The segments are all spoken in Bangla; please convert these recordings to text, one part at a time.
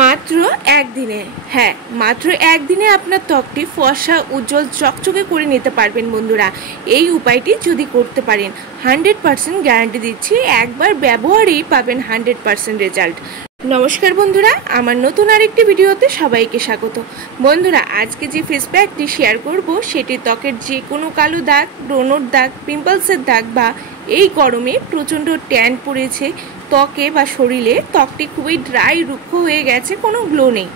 মাত্র একদিনে, হ্যাঁ মাত্র একদিনে আপনার ত্বকটি ফর্সা উজ্জ্বল চকচকে করে নিতে পারবেন বন্ধুরা। এই উপায়টি যদি করতে পারেন 100% গ্যারান্টি দিচ্ছি, একবার ব্যবহারেই পাবেন 100% রেজাল্ট। নমস্কার বন্ধুরা, আমার নতুন আরেকটি ভিডিওতে সবাইকে স্বাগত। বন্ধুরা, আজকে যে ফেস প্যাকটি শেয়ার করব সেটি ত্বকের যে কোনো কালো দাগ, ব্রণর দাগ, পিম্পলসের দাগ বা এই গরমে প্রচণ্ড ট্যান পড়েছে ত্বকে বা শরীরে, ত্বকটি খুবই ড্রাই রুক্ষ হয়ে গেছে, কোনো গ্লো নেই,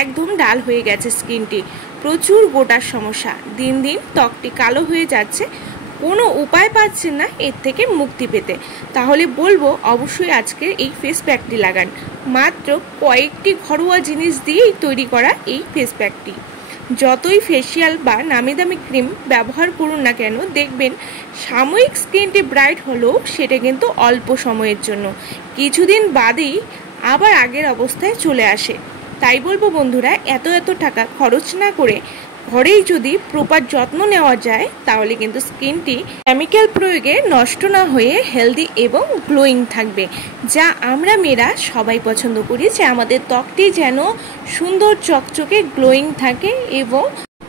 একদম ডাল হয়ে গেছে স্কিনটি, প্রচুর গোটার সমস্যা, দিন দিন ত্বকটি কালো হয়ে যাচ্ছে, কোনো উপায় পাচ্ছেন না এর থেকে মুক্তি পেতে, তাহলে বলবো অবশ্যই আজকের এই ফেস প্যাকটি লাগান। মাত্র কয়েকটি ঘরোয়া জিনিস দিয়েই তৈরি করা এই ফেস প্যাকটি। যতই ফেসিয়াল বা নামি দামি ক্রিম ব্যবহার করুন না কেন, দেখবেন সাময়িক স্কিনটি ব্রাইট হলেও সেটা কিন্তু অল্প সময়ের জন্য, কিছুদিন বাদেই আবার আগের অবস্থায় চলে আসে। তাই বলবো বন্ধুরা, এত টাকা খরচ না করে ঘরেই যদি প্রপার যত্ন নেওয়া যায় তাহলে কিন্তু স্কিনটি কেমিক্যাল প্রয়োগে নষ্ট না হয়ে হেলদি এবং গ্লোয়িং থাকবে, যা আমরা মেয়েরা সবাই পছন্দ করি, যে আমাদের ত্বকটি যেন সুন্দর চকচকে গ্লোয়িং থাকে এবং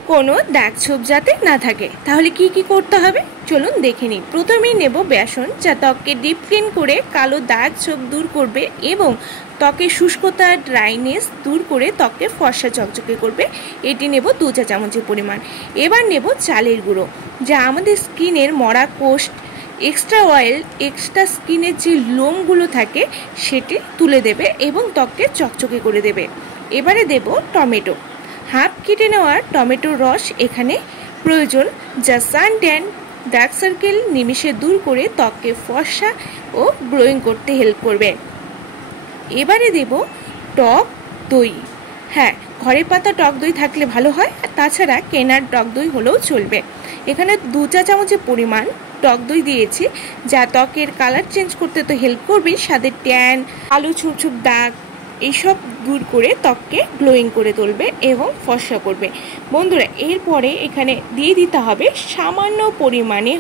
কোনো দাগ ছোপ যাতে না থাকে। তাহলে কি করতে হবে চলুন দেখে নিই। প্রথমেই নেব বেসন, যা ত্বককে ডিপ ক্লিন করে কালো দাগ ছোপ দূর করবে এবং ত্বকের শুষ্কতা ড্রাইনেস দূর করে ত্বককে ফর্সা চকচকে করবে। এটি নেব 2 চা চামচের পরিমাণ। এবার নেব চালের গুঁড়ো, যা আমাদের স্কিনের মরা কোষ, এক্সট্রা অয়েল, এক্সট্রা স্কিনের যে লোমগুলো থাকে সেটি তুলে দেবে এবং ত্বককে চকচকে করে দেবে। এবারে দেব টমেটো, হাফ কেটে নেওয়া টমেটোর রস এখানে প্রয়োজন, যা সান ট্যান, ডার্ক সার্কেল নিমিষে দূর করে ত্বককে ফর্সা ও গ্লোয়িং করতে হেল্প করবে। এবারে দেব টক দই, হ্যাঁ ঘরে পাতা টক দই থাকলে ভালো হয়, তাছাড়া কেনার টক দই হলেও চলবে। এখানে 2 চা চামচের পরিমাণ টক দই দিয়েছি, যা ত্বকের কালার চেঞ্জ করতে তো হেল্প করবে, সাথে ট্যান, আলু ছোপ দাগ এইসব দূর করে ত্বককে গ্লোয়িং করে তুলবে এবং ফর্সা করবে। বন্ধুরা, এরপরে এখানে দিয়ে দিতে হবে সামান্য পরিমাণে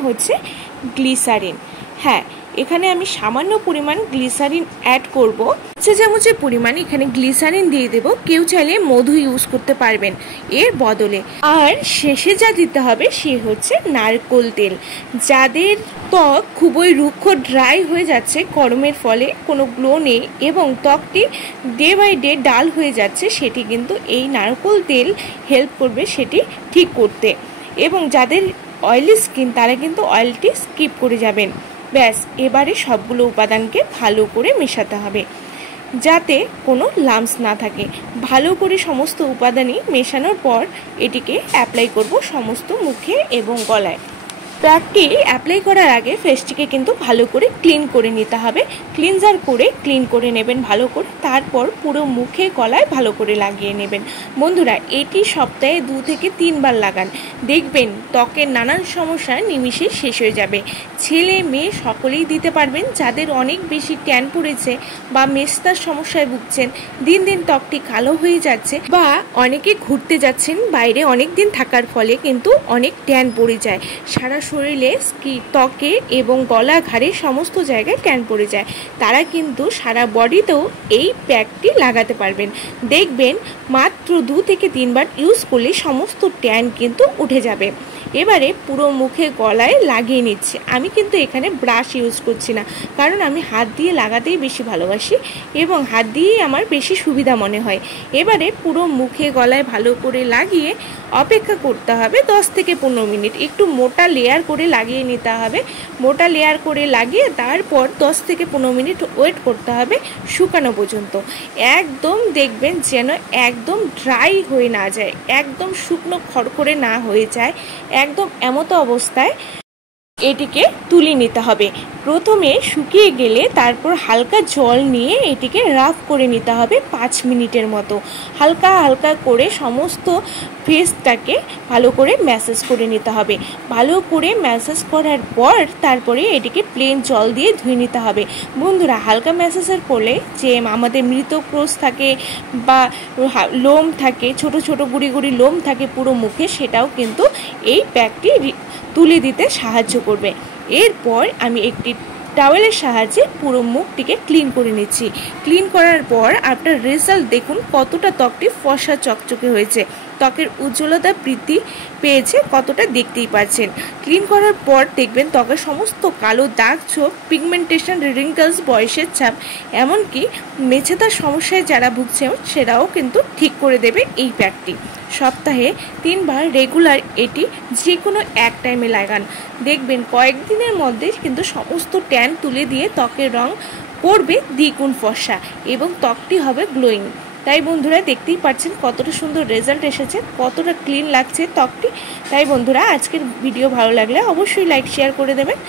গ্লিসারিন, হ্যাঁ এখানে আমি সামান্য পরিমাণ গ্লিসারিন অ্যাড করব, 1 চা চামচের পরিমাণ এখানে গ্লিসারিন দিয়ে দেব, কেউ চাইলে মধু ইউজ করতে পারবেন এর বদলে। আর শেষে যা দিতে হবে সে নারকেল তেল, যাদের ত্বক খুবই রুক্ষ ড্রাই হয়ে যাচ্ছে গরমের ফলে, কোনো গ্লো নেই এবং ত্বকটি ডে বাই ডে ডাল হয়ে যাচ্ছে, সেটি কিন্তু এই নারকেল তেল হেল্প করবে সেটি ঠিক করতে। এবং যাদের অয়েলি স্কিন তারা কিন্তু অয়েলটি স্কিপ করে যাবেন। ব্যাস, এবারে সবগুলো উপাদানকে ভালো করে মেশাতে হবে যাতে কোনো লাম্পস না থাকে। ভালো করে সমস্ত উপাদানই মেশানোর পর এটিকে অ্যাপ্লাই করব সমস্ত মুখে এবং গলায়। প্যাকটি অ্যাপ্লাই করার আগে ফেসটিকে কিন্তু ভালো করে ক্লিন করে নিতে হবে, ক্লিনজার করে ক্লিন করে নেবেন ভালো করে, তারপর পুরো মুখে গলায় ভালো করে লাগিয়ে নেবেন। বন্ধুরা, এটি সপ্তাহে 2 থেকে 3 বার লাগান, দেখবেন ত্বকের নানান সমস্যা নিমিষে শেষ হয়ে যাবে। ছেলে মেয়ে সকলেই দিতে পারবেন, যাদের অনেক বেশি ট্যান পড়েছে বা মেস্তার সমস্যায় ভুগছেন, দিন দিন ত্বকটি কালো হয়ে যাচ্ছে, বা অনেকে ঘুরতে যাচ্ছেন বাইরে অনেক দিন থাকার ফলে কিন্তু অনেক ট্যান পড়ে যায়, সারা শরীরে ত্বকে এবং গলা ঘাড়ে সমস্ত জায়গায় ট্যান পড়ে যায়, তারা কিন্তু সারা বডিতেও এই প্যাকটি লাগাতে পারবেন। দেখবেন মাত্র 2 থেকে 3 বার ইউজ করলে সমস্ত ট্যান কিন্তু উঠে যাবে। এবারে পুরো মুখে গলায় লাগিয়ে নিচ্ছি, আমি কিন্তু এখানে ব্রাশ ইউজ করছি না, কারণ আমি হাত দিয়ে লাগাতেই বেশি ভালোবাসি এবং হাত দিয়েই আমার বেশি সুবিধা মনে হয়। এবারে পুরো মুখে গলায় ভালো করে লাগিয়ে অপেক্ষা করতে হবে 10 থেকে 15 মিনিট, একটু মোটা লেয়ার করে লাগিয়ে নিতে হবে, মোটা লেয়ার করে লাগিয়ে তারপর 10 থেকে 15 মিনিট ওয়েট করতে হবে শুকানো পর্যন্ত। একদম দেখবেন যেন একদম ড্রাই হয়ে না যায়, একদম শুকনো খড়খড়ে না হয়ে যায়, একদম এমতো অবস্থায় এটিকে তুলে নিতে হবে। প্রথমে শুকিয়ে গেলে তারপর হালকা জল নিয়ে এটিকে রাফ করে নিতে হবে 5 মিনিটের মতো, হালকা হালকা করে সমস্ত ফেসটাকে ভালো করে ম্যাসাজ করে নিতে হবে। ভালো করে ম্যাসাজ করার পর তারপরে এটিকে প্লেন জল দিয়ে ধুয়ে নিতে হবে। বন্ধুরা, হালকা ম্যাসাজের ফলে যে আমাদের মৃত কোষ থাকে বা লোম থাকে, ছোট ছোট গুড়ি গুড়ি লোম থাকে পুরো মুখে, সেটাও কিন্তু এই প্যাকটি তুলে দিতে সাহায্য করবে। এরপর আমি একটি টাওয়েলের সাহায্যে পুরো মুখটিকে ক্লিন করে নিচ্ছি। ক্লিন করার পর আপনার রেজাল্ট দেখুন কতটা ত্বকটি ফর্সা চকচকে হয়েছে, ত্বকের উজ্জ্বলতা বৃদ্ধি পেয়েছে কতটা দেখতেই পাচ্ছেন। ক্লিন করার পর দেখবেন ত্বকের সমস্ত কালো দাগ ছোপ, পিগমেন্টেশন, রিঙ্কলস, বয়সের ছাপ, এমনকি মেছেদার সমস্যায় যারা ভুগছেন সেটাও কিন্তু ঠিক করে দেবে এই প্যাকটি। সপ্তাহে 3 বার রেগুলার এটি যে কোনো এক টাইমে লাগান, দেখবেন কয়েকদিনের মধ্যে কিন্তু সমস্ত ট্যান তুলে দিয়ে ত্বকের রং করবে দ্বিগুণ ফর্সা এবং ত্বকটি হবে গ্লোয়িং। তাই বন্ধুরা দেখতেই পাচ্ছেন কতটা সুন্দর রেজাল্ট এসেছে, কতটা ক্লিন লাগছে ত্বকটি। তাই বন্ধুরা আজকের ভিডিও ভালো লাগলে অবশ্যই লাইক শেয়ার করে দেবেন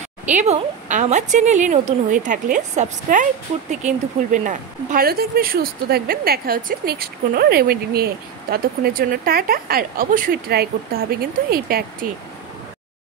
এবং আমার চ্যানেলে নতুন হয়ে থাকলে সাবস্ক্রাইব করতে কিন্তু ভুলবেন না। ভালো থাকবেন, সুস্থ থাকবেন, দেখা হচ্ছে নেক্সট কোনো রেমেডি নিয়ে। ততক্ষণের জন্য টাটা, আর অবশ্যই ট্রাই করতে হবে কিন্তু এই প্যাকটি।